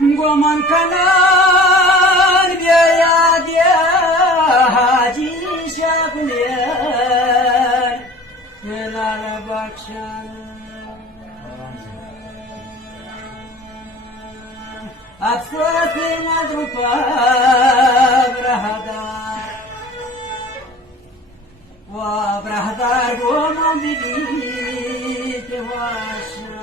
ومن كان بياد يا حاجي شابلير هلال بخشان أبصرتي مدرفة برهدار وبرهدار قوم بديت واشان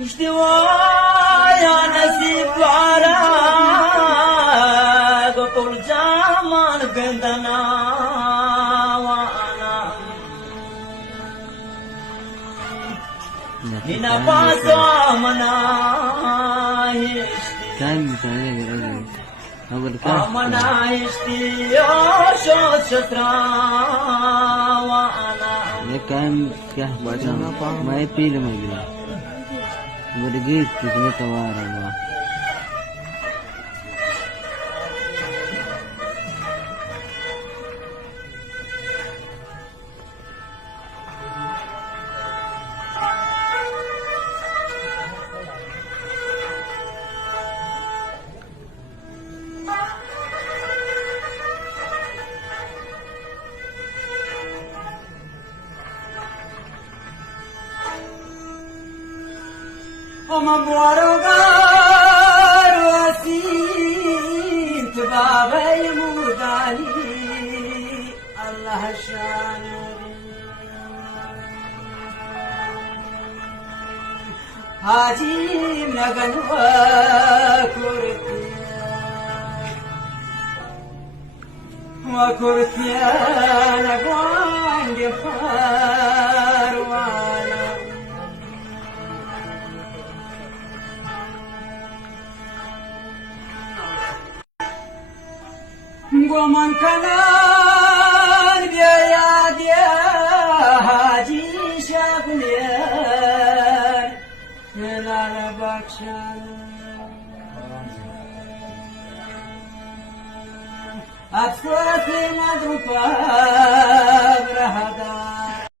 اشتوايا نسيب على قطر جامان بندنا وانا هنا باسا منايشتي شو شطرا وانا क्या बचा मैं पी ले मगर वर्गीज कितने तवार है وما بورغار وسيم تبابي مودالي الله شان حاجي نغن وكرتي نغوان دفار وانا ومن كان بياد يا حاجي شابلير هلال بخشان أبصرتي مدرفة برهدار